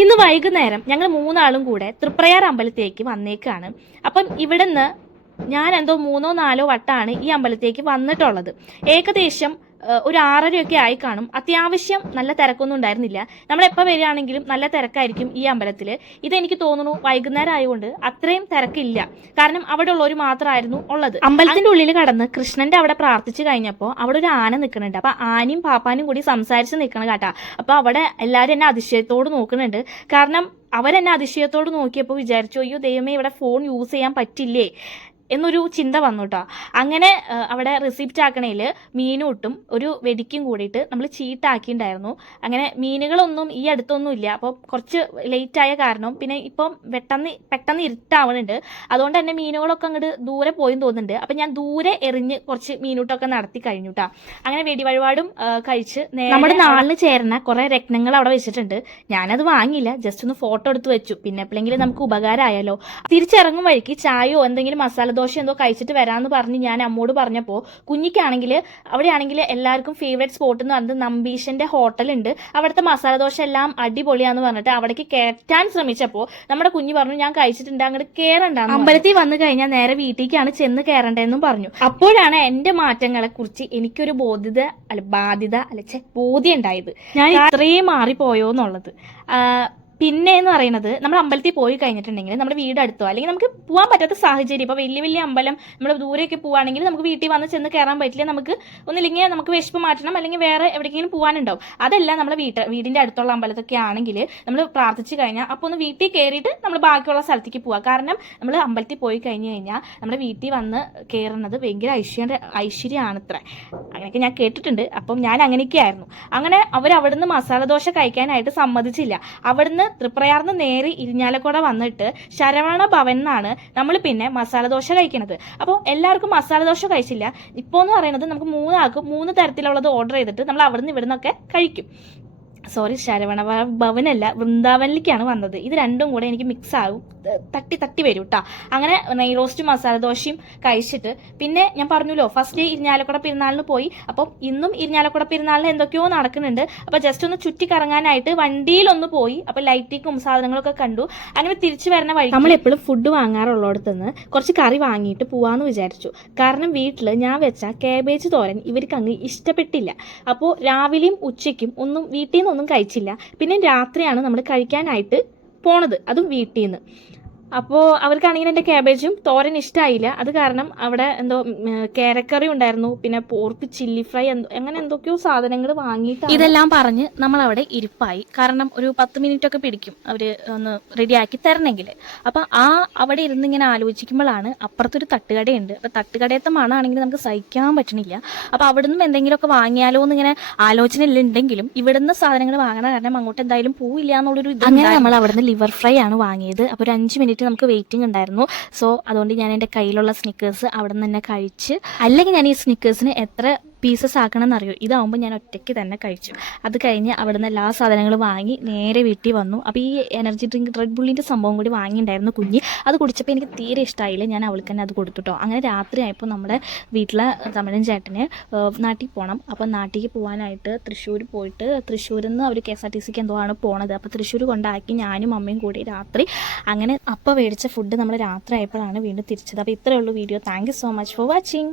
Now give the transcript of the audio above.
ഇന്ന് വൈകുന്നേരം ഞങ്ങൾ മൂന്നാളും കൂടെ തൃപ്രയാർ അമ്പലത്തേക്ക് വന്നേക്കാണ്. അപ്പം ഇവിടുന്ന് ഞാൻ എന്തോ 3-4 വട്ടമാണ് ഈ അമ്പലത്തേക്ക് വന്നിട്ടുള്ളത്. ഏകദേശം ഒരു 6:30 ആയി കാണും. അത്യാവശ്യം നല്ല തിരക്കൊന്നും ഉണ്ടായിരുന്നില്ല. നമ്മളെപ്പോൾ വരികയാണെങ്കിലും നല്ല തിരക്കായിരിക്കും ഈ അമ്പലത്തിൽ. ഇതെനിക്ക് തോന്നുന്നു വൈകുന്നേരം ആയതുകൊണ്ട് അത്രയും തിരക്കില്ല. കാരണം അവിടെ ഉള്ളവർ മാത്രമായിരുന്നു ഉള്ളത്. അമ്പലത്തിന്റെ ഉള്ളിൽ കടന്ന് കൃഷ്ണന്റെ അവിടെ പ്രാർത്ഥിച്ചു കഴിഞ്ഞപ്പോൾ അവിടെ ഒരു ആന നിൽക്കുന്നുണ്ട്. അപ്പൊ ആനയും പാപ്പാനും കൂടി സംസാരിച്ച് നിൽക്കണം കേട്ടാ. അപ്പൊ അവിടെ എല്ലാവരും എന്നെ അതിശയത്തോട് നോക്കുന്നുണ്ട്. കാരണം അവരെന്നെ അതിശയത്തോട് നോക്കിയപ്പോൾ വിചാരിച്ചു, അയ്യോ ദൈവമേ, ഇവിടെ ഫോൺ യൂസ് ചെയ്യാൻ പറ്റില്ലേ എന്നൊരു ചിന്ത വന്നു കേട്ടോ. അങ്ങനെ അവിടെ റിസിപ്റ്റ് ആക്കണേൽ മീനും ഇട്ടും ഒരു വെടിക്കും കൂടിയിട്ട് നമ്മൾ ചീട്ടാക്കിയിട്ടുണ്ടായിരുന്നു. അങ്ങനെ മീനുകളൊന്നും ഈ അടുത്തൊന്നും ഇല്ല. അപ്പോൾ കുറച്ച് ലേറ്റായ കാരണം പിന്നെ ഇപ്പം പെട്ടെന്ന് ഇരുട്ടാവുന്നുണ്ട്. അതുകൊണ്ട് തന്നെ മീനുകളൊക്കെ അങ്ങോട്ട് ദൂരെ പോയി തോന്നുന്നുണ്ട്. അപ്പം ഞാൻ ദൂരെ എറിഞ്ഞ് കുറച്ച് മീനൂട്ടൊക്കെ നടത്തി കഴിഞ്ഞു കേട്ടോ. അങ്ങനെ വെടി വഴിപാടും കഴിച്ച് നമ്മുടെ നാളിന് ചേർന്ന കുറേ രത്നങ്ങൾ അവിടെ വെച്ചിട്ടുണ്ട്. ഞാനത് വാങ്ങിയില്ല, ജസ്റ്റ് ഒന്ന് ഫോട്ടോ എടുത്ത് വെച്ചു. പിന്നെ എപ്പോഴെങ്കിലും നമുക്ക് ഉപകാരമായാലോ. തിരിച്ചിറങ്ങും വഴിക്ക് ചായയോ എന്തെങ്കിലും മസാല ദോശ എന്തോ കഴിച്ചിട്ട് വരാമെന്ന് പറഞ്ഞ് ഞാൻ അമ്മോട് പറഞ്ഞപ്പോൾ കുഞ്ഞിക്കാണെങ്കിൽ അവിടെയാണെങ്കിൽ എല്ലാവർക്കും ഫേവറേറ്റ് സ്പോട്ട് എന്ന് പറഞ്ഞത് നമ്പീശന്റെ ഹോട്ടലുണ്ട്. അവിടുത്തെ മസാല ദോശ എല്ലാം അടിപൊളിയാന്ന് പറഞ്ഞിട്ട് അവിടേക്ക് കയറ്റാൻ ശ്രമിച്ചപ്പോൾ നമ്മുടെ കുഞ്ഞ് പറഞ്ഞു ഞാൻ കഴിച്ചിട്ടുണ്ട്, അങ്ങോട്ട് കയറണ്ട. അമ്പലത്തിൽ വന്നു കഴിഞ്ഞാൽ നേരെ വീട്ടിലേക്കാണ് ചെന്ന് കയറേണ്ടതെന്നും പറഞ്ഞു. അപ്പോഴാണ് എന്റെ മാറ്റങ്ങളെ കുറിച്ച് എനിക്കൊരു ബോധ്യം ഉണ്ടായത്. ഞാൻ ഇത്രയും മാറിപ്പോയോന്നുള്ളത്. പിന്നെ എന്ന് പറയുന്നത്, നമ്മൾ അമ്പലത്തിൽ പോയി കഴിഞ്ഞിട്ടുണ്ടെങ്കിൽ നമ്മുടെ വീട് അടുത്തോ അല്ലെങ്കിൽ നമുക്ക് പോകാൻ പറ്റാത്ത സാഹചര്യം, ഇപ്പോൾ വലിയ അമ്പലം നമ്മൾ ദൂരെയൊക്കെ പോവുകയാണെങ്കിൽ നമുക്ക് വീട്ടിൽ വന്ന് ചെന്ന് കയറാൻ പറ്റില്ല. നമുക്ക് ഒന്നില്ലെങ്കിൽ നമുക്ക് വിശപ്പ് മാറ്റണം, അല്ലെങ്കിൽ വേറെ എവിടേക്കെങ്കിലും പോകാനുണ്ടാവും. അതല്ല നമ്മളെ വീടിൻ്റെ അടുത്തുള്ള അമ്പലത്തൊക്കെ ആണെങ്കിൽ നമ്മൾ പ്രാർത്ഥിച്ചു കഴിഞ്ഞാൽ അപ്പോൾ ഒന്ന് വീട്ടിൽ കയറിയിട്ട് നമ്മൾ ബാക്കിയുള്ള സ്ഥലത്തേക്ക് പോവാം. കാരണം നമ്മൾ അമ്പലത്തിൽ പോയി കഴിഞ്ഞ് കഴിഞ്ഞാൽ നമ്മുടെ വീട്ടിൽ വന്ന് കയറുന്നത് ഭയങ്കര ഐശ്വര്യമാണത്ര. അങ്ങനെയൊക്കെ ഞാൻ കേട്ടിട്ടുണ്ട്. അപ്പം ഞാൻ അങ്ങനെയൊക്കെയായിരുന്നു. അങ്ങനെ അവിടുന്ന് മസാല ദോശ കഴിക്കാനായിട്ട് സമ്മതിച്ചില്ല. അവിടുന്ന് തൃപ്രയാർന്ന് നേരെ ഇരിഞ്ഞാലക്കുട വന്നിട്ട് ശരവണ ഭവൻ എന്നാണ് നമ്മൾ പിന്നെ മസാല ദോശ കഴിക്കുന്നത്. അപ്പോൾ എല്ലാവർക്കും മസാല ദോശ കഴിച്ചില്ല. ഇപ്പോൾ എന്ന് പറയുന്നത് നമുക്ക് 3 ആൾക്കും 3 തരത്തിലുള്ളത് ഓർഡർ ചെയ്തിട്ട് നമ്മൾ അവിടുന്ന് ഇവിടുന്നൊക്കെ കഴിക്കും. സോറി, ശരവണ ഭവനല്ല, വൃന്ദാവനിലേക്കാണ് വന്നത്. ഇത് രണ്ടും കൂടെ എനിക്ക് മിക്സ് ആകും, തട്ടി വരും കേട്ടോ. അങ്ങനെ നെയ് റോസ്റ്റ് മസാല ദോശയും കഴിച്ചിട്ട് പിന്നെ ഞാൻ പറഞ്ഞല്ലോ ഫസ്റ്റ് ഡേ ഇരിഞ്ഞാലക്കുട പെരുന്നാളിന് പോയി. അപ്പം ഇന്നും ഇരിഞ്ഞാലക്കുട പെരുന്നാളിന് എന്തൊക്കെയോ നടക്കുന്നുണ്ട്. അപ്പോൾ ജസ്റ്റ് ഒന്ന് ചുറ്റി കറങ്ങാനായിട്ട് വണ്ടിയിലൊന്ന് പോയി. അപ്പോൾ ലൈറ്റിക്കും സാധനങ്ങളൊക്കെ കണ്ടു. അങ്ങനെ തിരിച്ചു വരുന്ന വഴി നമ്മളെപ്പോഴും ഫുഡ് വാങ്ങാറുള്ളിടത്തുനിന്ന് കുറച്ച് കറി വാങ്ങിയിട്ട് പോവാമെന്ന് വിചാരിച്ചു. കാരണം വീട്ടിൽ ഞാൻ വെച്ച കാബേജ് തോരൻ ഇവർക്ക് അങ്ങ് ഇഷ്ടപ്പെട്ടില്ല. അപ്പോൾ രാവിലെയും ഉച്ചയ്ക്കും ഒന്നും വീട്ടിൽ നിന്നൊന്നും കഴിച്ചില്ല. പിന്നെ രാത്രിയാണ് നമ്മൾ കഴിക്കാനായിട്ട് പോണത്, അതും വീട്ടിൽ നിന്ന്. അപ്പോൾ അവർക്കാണെങ്കിൽ എൻ്റെ ക്യാബേജും തോരൻ ഇഷ്ടമായില്ല. അത് കാരണം അവിടെ എന്തോ കേരക്കറി ഉണ്ടായിരുന്നു, പിന്നെ പോർക്ക് ചില്ലി ഫ്രൈ അങ്ങനെ എന്തൊക്കെയോ സാധനങ്ങൾ വാങ്ങിയിട്ട് ഇതെല്ലാം പറഞ്ഞ് നമ്മളവിടെ ഇരിപ്പായി. കാരണം ഒരു 10 മിനിറ്റൊക്കെ പിടിക്കും അവർ ഒന്ന് റെഡിയാക്കി തരണമെങ്കിൽ. അപ്പം അവിടെ ഇരുന്ന് ഇങ്ങനെ ആലോചിക്കുമ്പോഴാണ് അപ്പുറത്തൊരു തട്ടുകടയുണ്ട്. അപ്പോൾ തട്ടുകടയത്തെ മണമാണെങ്കിൽ നമുക്ക് സഹിക്കാൻ പറ്റണില്ല. അപ്പോൾ അവിടെ നിന്നും എന്തെങ്കിലുമൊക്കെ വാങ്ങിയാലോ എന്നിങ്ങനെ ആലോചന ഉണ്ടെങ്കിലും ഇവിടുന്ന് സാധനങ്ങൾ വാങ്ങണ കാരണം അങ്ങോട്ട് എന്തായാലും പോവില്ല എന്നുള്ളൊരു ഇത്. അങ്ങനെ നമ്മൾ അവിടുന്ന് ലിവർ ഫ്രൈ ആണ് വാങ്ങിയത്. അപ്പോൾ ഒരു 5 മിനിറ്റ് നമുക്ക് വെയിറ്റിംഗ് ഉണ്ടായിരുന്നു. സോ അതുകൊണ്ട് ഞാൻ എൻ്റെ കയ്യിലുള്ള സ്നിക്കേഴ്സ് അവിടെ നിന്ന് തന്നെ കഴിച്ച്. അല്ലെങ്കിൽ ഞാൻ ഈ സ്നിക്കേഴ്സിന് എത്ര പീസസ് ആക്കണമെന്ന് അറിയോ, ഇതാവുമ്പോൾ ഞാൻ ഒറ്റയ്ക്ക് തന്നെ കഴിച്ചു. അത് കഴിഞ്ഞ് അവിടെ നിന്ന് എല്ലാ സാധനങ്ങളും വാങ്ങി നേരെ വീട്ടിൽ വന്നു. അപ്പോൾ ഈ എനർജി ഡ്രിങ്ക് റെഡ് ബുള്ളിൻ്റെ സംഭവം കൂടി വാങ്ങിയിട്ടുണ്ടായിരുന്നു കുഞ്ഞ്. അത് കുടിച്ചപ്പോൾ എനിക്ക് തീരെ ഇഷ്ടമായില്ല. ഞാൻ അവൾക്ക് തന്നെ അത് കൊടുത്തുട്ടോ. അങ്ങനെ രാത്രി ആയപ്പോൾ നമ്മുടെ വീട്ടിലെ തമിഴൻ ചേട്ടന് നാട്ടിൽ പോകണം. അപ്പോൾ നാട്ടിലേക്ക് പോകാനായിട്ട് തൃശ്ശൂർ പോയിട്ട് തൃശ്ശൂരിൽ നിന്ന് അവർ KSRTCക്ക് എന്തോ ആണ് പോണത്. അപ്പോൾ തൃശ്ശൂർ കൊണ്ടാക്കി ഞാനും അമ്മയും കൂടി രാത്രി. അങ്ങനെ അപ്പോൾ മേടിച്ച ഫുഡ് നമ്മൾ രാത്രി ആയപ്പോഴാണ് വീണ്ടും തിരിച്ചത്. അപ്പോൾ ഇത്രയേ ഉള്ളൂ video. Thank you so much for watching.